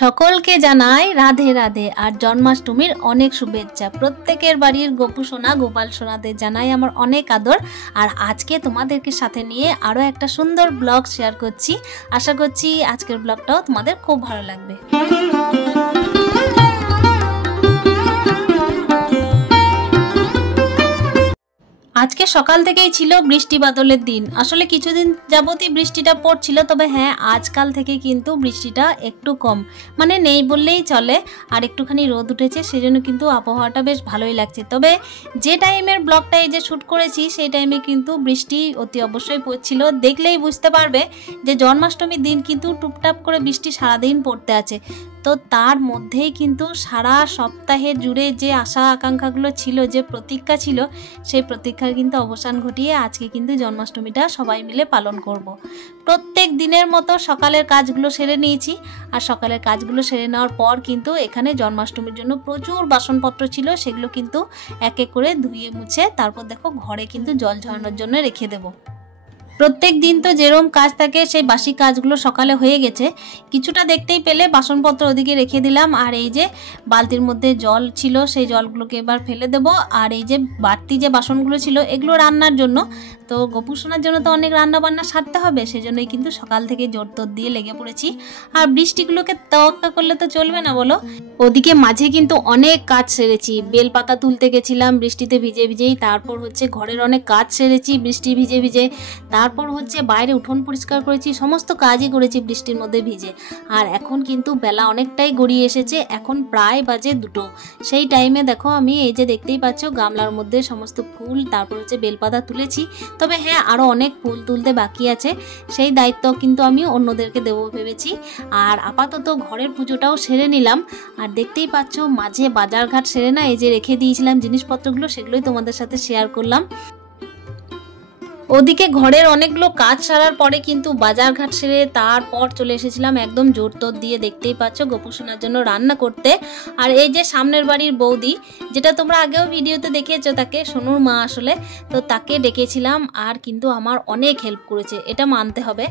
সকলকে জানাই রাধে রাধে আর জন্মাষ্টমীর অনেক শুভেচ্ছা। প্রত্যেকের বাড়ির গোপু সোনা গোপাল সোনাদের জানাই আমার অনেক আদর। আর আজকে তোমাদেরকে সাথে নিয়ে আরও একটা সুন্দর ব্লগ শেয়ার করছি। আশা করছি আজকের ব্লগটাও তোমাদের খুব ভালো লাগবে। আজকে সকাল থেকেই ছিল বৃষ্টি বাদলের দিন। আসলে কিছুদিন যাবতই বৃষ্টিটা পড়ছিল, তবে হ্যাঁ আজকাল থেকে কিন্তু বৃষ্টিটা একটু কম, মানে নেই বললেই চলে। আর একটুখানি রোদ উঠেছে, সেজন্য কিন্তু আবহাওয়াটা বেশ ভালোই লাগছে। তবে যে টাইমের ব্লগটা এই যে শ্যুট করেছি সেই টাইমে কিন্তু বৃষ্টি অতি অবশ্যই পড়ছিল। দেখলেই বুঝতে পারবে যে জন্মাষ্টমীর দিন কিন্তু টুপটাপ করে বৃষ্টি সারাদিন পড়তে আছে। তো তার মধ্যেই কিন্তু সারা সপ্তাহে জুড়ে যে আশা আকাঙ্ক্ষাগুলো ছিল, যে প্রতীক্ষা ছিল, সেই প্রতীক্ষার কিন্তু অবসান ঘটিয়ে আজকে কিন্তু জন্মাষ্টমীটা সবাই মিলে পালন করব। প্রত্যেক দিনের মতো সকালের কাজগুলো সেরে নিয়েছি। আর সকালের কাজগুলো সেরে নেওয়ার পর কিন্তু এখানে জন্মাষ্টমীর জন্য প্রচুর বাসনপত্র ছিল, সেগুলো কিন্তু এক এক করে ধুয়ে মুছে তারপর দেখো ঘরে কিন্তু জল ঝরানোর জন্য রেখে দেবো। প্রত্যেক দিন তো যেরকম কাজ থাকে সেই বাসি কাজগুলো সকালে হয়ে গেছে। কিছুটা দেখতেই পেলে বাসনপত্র ওদিকে রেখে দিলাম। আর এই যে বালতির মধ্যে জল ছিল সেই জলগুলোকে এবার ফেলে দেবো। আর এই যে বাড়তি যে বাসনগুলো ছিল এগুলো রান্নার জন্য, তো গোপু সোনার জন্য তো অনেক রান্না বান্না সারতে হবে, সেজন্যই কিন্তু সকাল থেকে জোর তোর দিয়ে লেগে পড়েছি। আর বৃষ্টিগুলোকে তোয়াক্কা করলে তো চলবে না বলো। ওদিকে মাঝে কিন্তু অনেক কাজ সেরেছি। বেলপাতা তুলতে গেছিলাম বৃষ্টিতে ভিজে ভিজেই, তারপর হচ্ছে ঘরের অনেক কাজ সেরেছি বৃষ্টি ভিজে ভিজে, তারপর হচ্ছে বাইরে উঠোন পরিষ্কার করেছি, সমস্ত কাজই করেছি বৃষ্টির মধ্যে ভিজে। আর এখন কিন্তু বেলা অনেকটাই গড়িয়ে এসেছে, এখন প্রায় বাজে 2টো। সেই টাইমে দেখো আমি এই যে দেখতেই পাচ্ছ গামলার মধ্যে সমস্ত ফুল তারপর হচ্ছে বেলপাতা তুলেছি। তবে হ্যাঁ আরও অনেক ফুল তুলতে বাকি আছে, সেই দায়িত্ব কিন্তু আমি অন্যদেরকে দেবো ভেবেছি। আর আপাতত ঘরের পুজোটাও সেরে নিলাম। আর দেখতেই পাচ্ছ মাঝে বাজারঘাট সেরে না এই যে রেখে দিয়েছিলাম জিনিসপত্রগুলো, সেগুলোই তোমাদের সাথে শেয়ার করলাম। ওদিকে ঘরের অনেকগুলো কাজ সারার পরে কিন্তু বাজারঘাট সেরে তারপর চলে এসেছিলাম একদম জোর তোর দিয়ে, দেখতেই পাচ্ছ গোপু সোনার জন্য রান্না করতে। আর এই যে সামনের বাড়ির বৌদি, যেটা তোমরা আগেও ভিডিওতে দেখেছো, তাকে সোনুর মা আসলে, তো তাকে ডেকেছিলাম। আর কিন্তু আমার অনেক হেল্প করেছে, এটা মানতে হবে।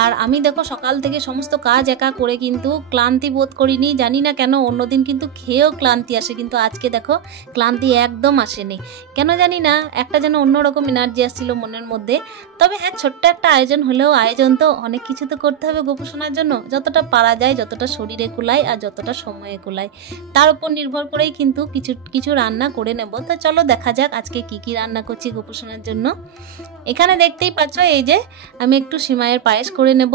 আর আমি দেখো সকাল থেকে সমস্ত কাজ একা করে কিন্তু ক্লান্তি বোধ করিনি। জানি না কেন, অন্যদিন কিন্তু খেয়েও ক্লান্তি আসে, কিন্তু আজকে দেখো ক্লান্তি একদম আসেনি কেন জানি না, একটা যেন অন্যরকম এনার্জি আসছিল মনের মধ্যে। তবে হ্যাঁ ছোট্ট একটা আয়োজন হলেও, আয়োজন তো অনেক কিছু তো করতে হবে গোপু সোনার জন্য, যতটা পারা যায়, যতটা শরীরে কুলায় আর যতটা সময়ে কুলায়, তার উপর নির্ভর করেই কিন্তু কিছু কিছু রান্না করে নেব। তো চলো দেখা যাক আজকে কি কি রান্না করছি গোপু সোনার জন্য। এখানে দেখতেই পাচ্ছ এই যে আমি একটু সিমাইয়ের পায়েস করে নেব।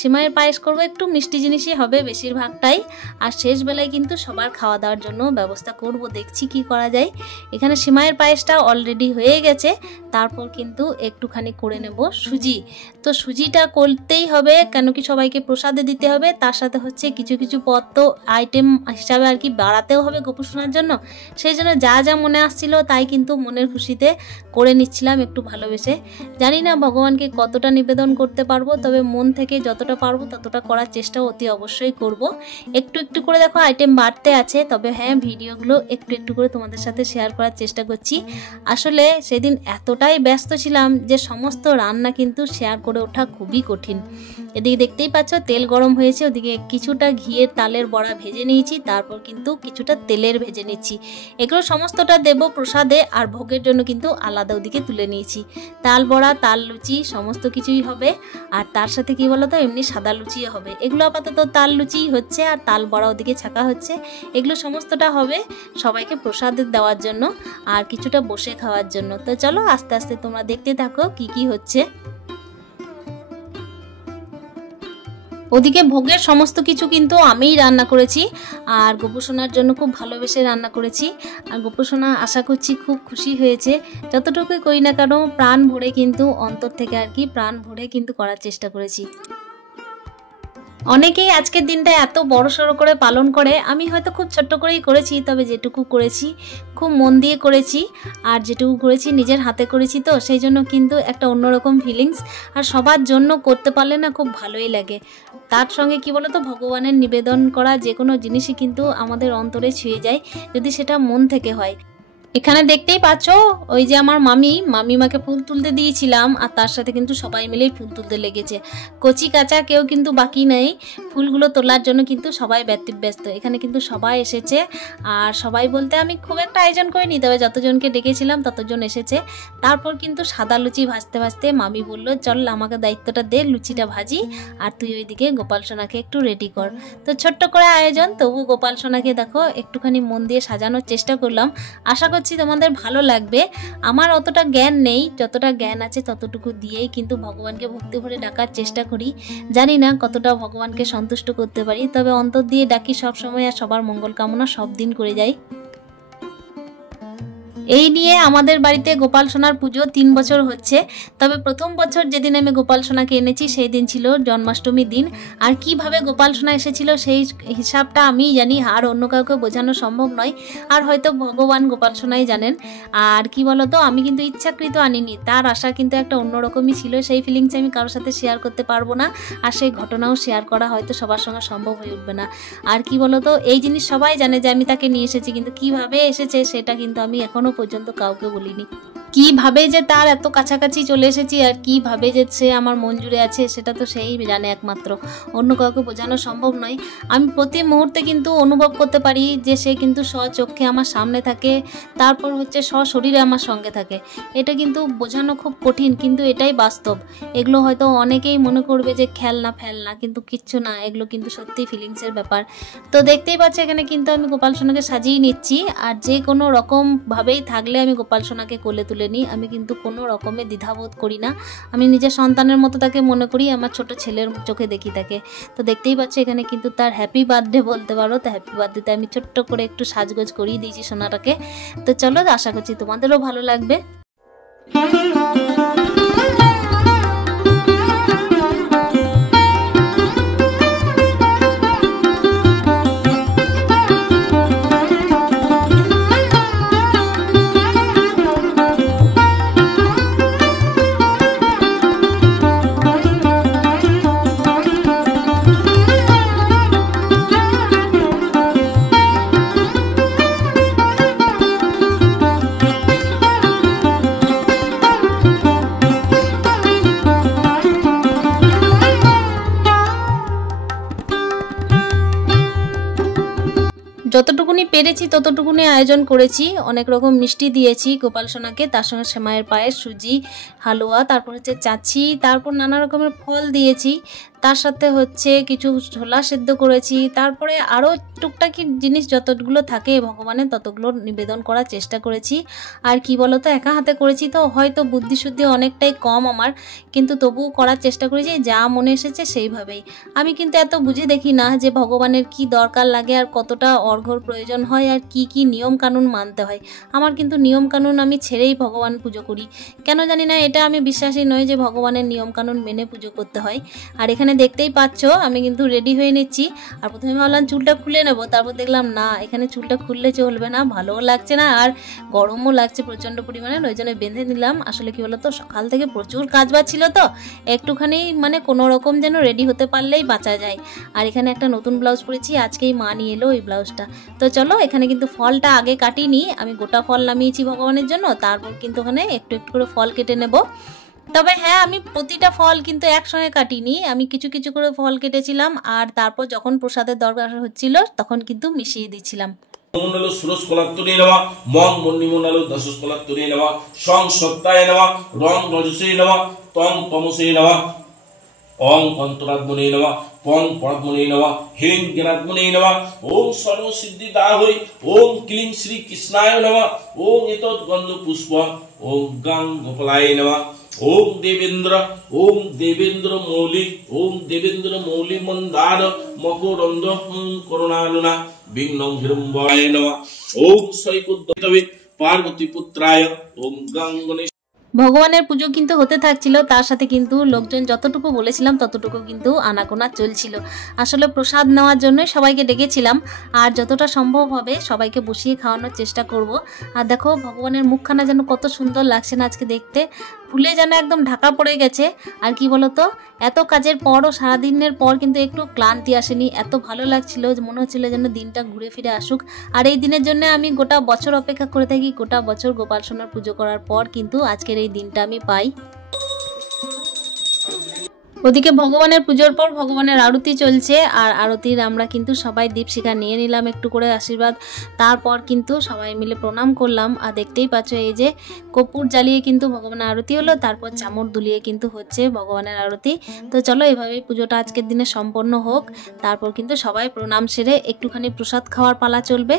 সিমাইয়ের পায়েস করব, একটু মিষ্টি জিনিসই হবে বেশিরভাগটাই। আর শেষ বেলায় কিন্তু সবার খাওয়া দাওয়ার জন্য ব্যবস্থা করব, দেখছি কি করা যায়। এখানে সিমাইয়ের পায়েসটা অলরেডি হয়ে গেছে, তারপর কিন্তু একটুখানি করে নেব সুজি। তো সুজিটা করতেই হবে, কেন কি সবাইকে প্রসাদে দিতে হবে, তার সাথে হচ্ছে কিছু কিছু পদ তো আইটেম হিসাবে আর কি বাড়াতেও হবে গোপু সোনার জন্য। সেই জন্য যা যা মনে আসছিল তাই কিন্তু মনের খুশিতে করে নিচ্ছিলাম একটু ভালোবেসে। জানি না ভগবানকে কতটা নিবেদন করতে পারবো, তবে মন থেকে যতটা পারবো ততটা করার চেষ্টা অতি অবশ্যই করব। একটু একটু করে দেখো আইটেম বাড়তে আছে, তবে হ্যাঁ ভিডিওগুলো একটু একটু করে তোমাদের সাথে শেয়ার করার চেষ্টা করছি। আসলে সেদিন এতটাই ব্যস্ত ছিলাম যে সমস্ত রান্না কিন্তু শেয়ার করে ওঠা খুবই কঠিন। এদিকে দেখতেই পাচ্ছ তেল গরম হয়েছে, ওদিকে কিছুটা ঘিয়ের তালের বড়া ভেজে নিয়েছি, তারপর কিন্তু কিছুটা তেলের ভেজে নিচ্ছি। এগুলো সমস্তটা দেব প্রসাদে, আর ভোগের জন্য কিন্তু আলাদা ওদিকে তুলে নিয়েছি। তাল বড়া, তাল লুচি সমস্ত কিছুই হবে। আর তার সাথে কি বলতো, এমনি সাদা লুচিও হবে। এগুলো আপাতত তাল লুচিই হচ্ছে, আর তাল বড়া ওদিকে ছাকা হচ্ছে। এগুলো সমস্তটা হবে সবাইকে প্রসাদে দেওয়ার জন্য আর কিছুটা বসে খাওয়ার জন্য। তো চলো আস্তে আস্তে তোমরা দেখতে থাকো কি কি হচ্ছে। ওদিকে ভোগের সমস্ত কিছু কিন্তু আমিই রান্না করেছি, আর গোপু সোনার জন্য খুব ভালোবেসে রান্না করেছি। আর গোপু সোনা আশা করছি খুব খুশি হয়েছে। যতটুকুই করি না কেন প্রাণ ভরে কিন্তু অন্তর থেকে আর কি প্রাণ ভরে কিন্তু করার চেষ্টা করেছি। অনেকেই আজকের দিনটা এত বড় সড়ো করে পালন করে, আমি হয়তো খুব ছোট্ট করেই করেছি, তবে যেটুকু করেছি খুব মন দিয়ে করেছি। আর যেটুকু করেছি নিজের হাতে করেছি, তো সেই জন্য কিন্তু একটা অন্যরকম ফিলিংস। আর সবার জন্য করতে পারলে না খুব ভালোই লাগে। তার সঙ্গে কি বলতো, ভগবানের নিবেদন করা যে কোনো জিনিসই কিন্তু আমাদের অন্তরে ছুঁয়ে যায় যদি সেটা মন থেকে হয়। এখানে দেখতেই পাচ্ছ ওই যে আমার মামিমাকে ফুল তুলতে দিয়েছিলাম, আর তার সাথে কিন্তু সবাই মিলেই ফুল তুলতে লেগেছে। কচি কাঁচা কেউ কিন্তু বাকি নেই, ফুলগুলো তোলার জন্য কিন্তু সবাই ব্যস্ত। এখানে কিন্তু সবাই এসেছে, আর সবাই বলতে আমি খুব একটা আয়োজন করিনি, তবে যতজনকে ডেকেছিলাম ততজন এসেছে। তারপর কিন্তু সাদা লুচি ভাজতে ভাজতে মামি বলল, চল আমাকে দায়িত্বটা দে, লুচিটা ভাজি আর তুই ওইদিকে গোপাল সোনাকে একটু রেডি কর। তো ছোট্ট করে আয়োজন, তবু গোপাল সোনাকে দেখো একটুখানি মন দিয়ে সাজানোর চেষ্টা করলাম। আশা করছি তোমাদের ভালো লাগবে। আমার অতটা জ্ঞান নেই, যতটা জ্ঞান আছে ততটুকু দিয়েই কিন্তু ভগবানকে ভক্তি ভরে ডাকার চেষ্টা করি। জানি না কতটা ভগবানকে সন্তুষ্ট করতে পারি, তবে অন্তর দিয়ে ডাকি সব সময়, আর সবার মঙ্গল কামনা সব দিন করে যাই। এই নিয়ে আমাদের বাড়িতে গোপাল সোনার পুজো 3 বছর হচ্ছে। তবে প্রথম বছর যেদিন আমি গোপাল সোনাকে এনেছি সেই দিন ছিল জন্মাষ্টমীর দিন। আর কিভাবে গোপাল সোনা এসেছিল সেই হিসাবটা আমিই জানি, আর অন্য কাউকে বোঝানো সম্ভব নয়, আর হয়তো ভগবান গোপাল সোনাই জানেন। আর কি বলতো, আমি কিন্তু ইচ্ছাকৃত আনিনি, তার আশা কিন্তু একটা অন্যরকমই ছিল। সেই ফিলিংস আমি কারোর সাথে শেয়ার করতে পারবো না, আর সেই ঘটনাও শেয়ার করা হয়তো সবার সঙ্গে সম্ভব হয়ে উঠবে না। আর কি বলতো, এই জিনিস সবাই জানে যে আমি তাকে নিয়ে এসেছি, কিন্তু কিভাবে এসেছে সেটা কিন্তু আমি এখনো পর্যন্ত কাউকে বলিনি। কিভাবে যে তার এত কাছাকাছি চলে এসেছি আর কিভাবে যে সে আমার মন জুড়ে আছে সেটা তো সেই জানে একমাত্র, অন্য কাউকে বোঝানো সম্ভব নয়। আমি প্রতি মুহূর্তে কিন্তু অনুভব করতে পারি যে সে কিন্তু স্বচক্ষে আমার সামনে থাকে, তারপর হচ্ছে সশরীরে আমার সঙ্গে থাকে। এটা কিন্তু বোঝানো খুব কঠিন, কিন্তু এটাই বাস্তব। এগুলো হয়তো অনেকেই মনে করবে যে খেলনা ফেলনা, কিন্তু কিচ্ছু না, এগুলো কিন্তু সত্যি ফিলিংসের ব্যাপার। তো দেখতেই পাচ্ছি এখানে কিন্তু আমি গোপাল সোনাকে সাজিয়ে নিচ্ছি, আর যে কোনো রকমভাবেই থাকলে আমি গোপাল সোনাকে কোলে তুলে নিই। আমি কিন্তু কোনো রকমের দ্বিধাবোধ করি না, আমি নিজের সন্তানের মতো তাকে মনে করি, আমার ছোট ছেলের চোখে দেখি তাকে। তো দেখতেই পাচ্ছ এখানে কিন্তু তার হ্যাপি বার্থডে বলতে পারো, তো হ্যাপি বার্থডেতে আমি ছোট্ট করে একটু সাজগোজ করিয়ে দিয়েছি সোনাটাকে। তো চলো, আশা করছি তোমাদেরও ভালো লাগবে। যতটুকুনি পেরেছি ততটুকুনি আয়োজন করেছি। অনেক রকম মিষ্টি দিয়েছি গোপাল সোনাকে, তার সঙ্গে সেমাইয়ের পায়েস, সুজি, হালুয়া, তারপর হচ্ছে চাচি, তারপর নানা রকমের ফল দিয়েছি। তার সাথে হচ্ছে কিছু ছোলা সেদ্ধ করেছি, তারপরে আরও টুকটাকি জিনিস যতগুলো থাকে ভগবানের ততগুলো নিবেদন করার চেষ্টা করেছি। আর কি বলতো, একা হাতে করেছি তো হয়তো বুদ্ধিশুদ্ধি অনেকটাই কম আমার, কিন্তু তবুও করার চেষ্টা করেছি যা মনে এসেছে সেইভাবেই। আমি কিন্তু এত বুঝে দেখি না যে ভগবানের কি দরকার লাগে আর কতটা অর্ঘ্যর প্রয়োজন হয় আর কি কি নিয়ম কানুন মানতে হয়। আমার কিন্তু নিয়ম কানুন আমি ছেড়েই ভগবান পুজো করি, কেন জানি না, এটা আমি বিশ্বাসী নই যে ভগবানের নিয়ম কানুন মেনে পুজো করতে হয়। আর এখানে দেখতেই পাচ্ছ আমি কিন্তু রেডি হয়ে নিচ্ছি। আর প্রথমে ভাবলাম চুলটা খুলে নেব, তারপর দেখলাম না, এখানে চুলটা খুললে চলবে না, ভালোও লাগছে না আর গরমও লাগছে প্রচণ্ড পরিমাণে, ওই জন্য বেঁধে নিলাম। আসলে কি বলতো, সকাল থেকে প্রচুর কাজ বাজ ছিল তো একটুখানি মানে কোনো রকম যেন রেডি হতে পারলেই বাঁচা যায়। আর এখানে একটা নতুন ব্লাউজ পরেছি, আজকেই মা নিয়ে এলো এই ব্লাউজটা। তো চলো, এখানে কিন্তু ফলটা আগে কাটিনি, আমি গোটা ফল নামিয়েছি ভগবানের জন্য, তারপর কিন্তু ওখানে একটু একটু করে ফল কেটে নেব। তবে হ্যাঁ, আমি প্রতিটা ফল কিন্তু একসঙ্গে কাটিনি, আমি কিছু কিছু করে ফল কেটেছিলাম, আর তারপর যখন প্রসাদের দরকার হচ্ছিল তখন কিন্তু মিশিয়ে দিচ্ছিলাম। মন্ডল সুরস কলাত্তরে নেওয়া মন মন্নিমন্ডল দশস কলাত্তরে নেওয়া সং সত্তায় নেওয়া রং রজসে নেওয়া তং তমসে নেওয়া ওং অন্তরাত্মনে নেওয়া পং পরাত্মনে নেওয়া হিং জ্ঞানাত্মনে নেওয়া ওং সর্বসিদ্ধি দাহরি ওং ক্লিং শ্রী কৃষ্ণায় নেওয়া ওং এতৎ গন্ধ পুষ্প ওং গাং গোপালায় নেওয়া ওম দেবেন্দ্র মৌলি মন্দার মকরন্দ করুণালুনা বিঘ্নং হিরম্বায় নমঃ ওম সৈকুদ্ধবে পার্বতী পুত্রায় ওম গঙ্গনে। ভগবানের পুজো কিন্তু হতে থাকছিল, তার সাথে কিন্তু লোকজন যতটুকু বলেছিলাম ততটুকু কিন্তু আনাগোনা চলছিল। আসলে প্রসাদ নেওয়ার জন্যই সবাইকে ডেকেছিলাম, আর যতটা সম্ভব হবে সবাইকে বসিয়ে খাওয়ানোর চেষ্টা করব। আর দেখো ভগবানের মুখখানা যেন কত সুন্দর লাগছে না আজকে দেখতে, ফুলে যেন একদম ঢাকা পড়ে গেছে। আর কি বলতো, এত কাজের পরও সারাদিনের পর কিন্তু একটু ক্লান্তি আসেনি, এত ভালো লাগছিল, মনে হচ্ছিল যেন দিনটা ঘুরে ফিরে আসুক। আর এই দিনের জন্য আমি গোটা বছর অপেক্ষা করে থাকি, গোটা বছর গোপাল সোনার পুজো করার পর কিন্তু আজকের এই দিনটা আমি পাই। ওদিকে ভগবানের পুজোর পর ভগবানের আরতি চলছে, আর আরতির আমরা কিন্তু সবাই দীপশিখা নিয়ে নিলাম একটু করে আশীর্বাদ। তারপর কিন্তু সবাই মিলে প্রণাম করলাম। আর দেখতেই পাচ্ছ এই যে কর্পূর জ্বালিয়ে কিন্তু ভগবানের আরতি হলো, তারপর চামর দুলিয়ে কিন্তু হচ্ছে ভগবানের আরতি। তো চলো এভাবেই পুজোটা আজকের দিনে সম্পন্ন হোক। তারপর কিন্তু সবাই প্রণাম সেরে একটুখানি প্রসাদ খাওয়ার পালা চলবে।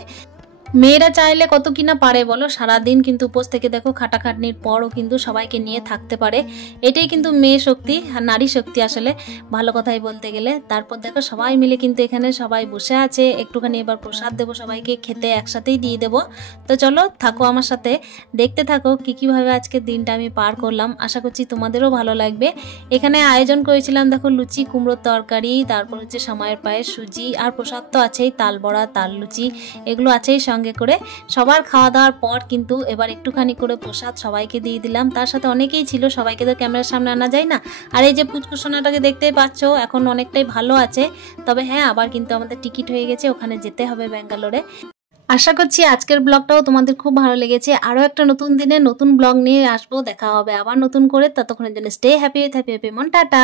মেয়েরা চাইলে কত কিনা পারে বলো, সারাদিন কিন্তু উপোস থেকে দেখো খাটাখাটনির পরও কিন্তু সবাইকে নিয়ে থাকতে পারে। এটাই কিন্তু মেয়ে শক্তি আর নারী শক্তি আসলে, ভালো কথাই বলতে গেলে। তারপর দেখো সবাই মিলে কিন্তু এখানে সবাই বসে আছে, একটুখানি এবার প্রসাদ দেবো সবাইকে, খেতে একসাথেই দিয়ে দেবো। তো চলো থাকো আমার সাথে, দেখতে থাকো কীভাবে আজকের দিনটা আমি পার করলাম। আশা করছি তোমাদেরও ভালো লাগবে। এখানে আয়োজন করেছিলাম দেখো লুচি, কুমড়োর তরকারি, তারপর হচ্ছে সামাইয়ের পায়েস, সুজি, আর প্রসাদ তো আছেই, তাল বড়া, তাল লুচি, এগুলো আছেই সঙ্গে করে। সবার খাওয়া দাওয়ার পর কিন্তু এবার একটুখানি করে প্রসাদ সবাইকে দিয়ে দিলাম। তার সাথে অনেকেই ছিল, সবাইকে তো ক্যামেরার সামনে আনা যায় না। আর এই যে পুচকুসোনাটাকে দেখতেই পাচ্ছ, এখন অনেকটাই ভালো আছে। তবে হ্যাঁ, আবার কিন্তু আমাদের টিকিট হয়ে গেছে, ওখানে যেতে হবে ব্যাঙ্গালোরে। আশা করছি আজকের ব্লগটাও তোমাদের খুব ভালো লেগেছে। আরও একটা নতুন দিনে নতুন ব্লগ নিয়ে আসবো, দেখা হবে আবার নতুন করে। ততক্ষণের জন্য stay happy with happy happy মন, টাটা।